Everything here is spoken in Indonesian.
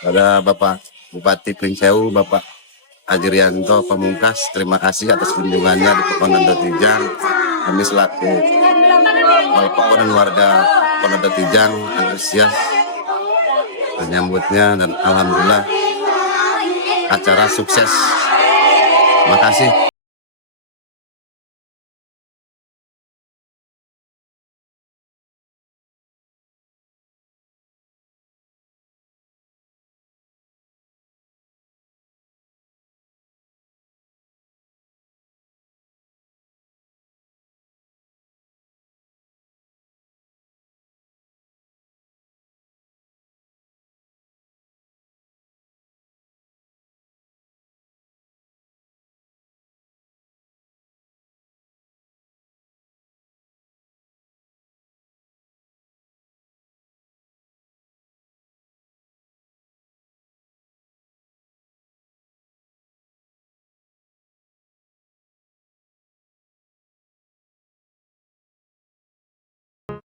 Pada Bapak Bupati Pringsewu, Bapak Ajrianto Pamungkas, terima kasih atas kunjungannya di Pekon dan Tijang. Kami selaku Pekon dan warga Pekon dan Tijang antusias menyambutnya dan alhamdulillah acara sukses. Terima kasih.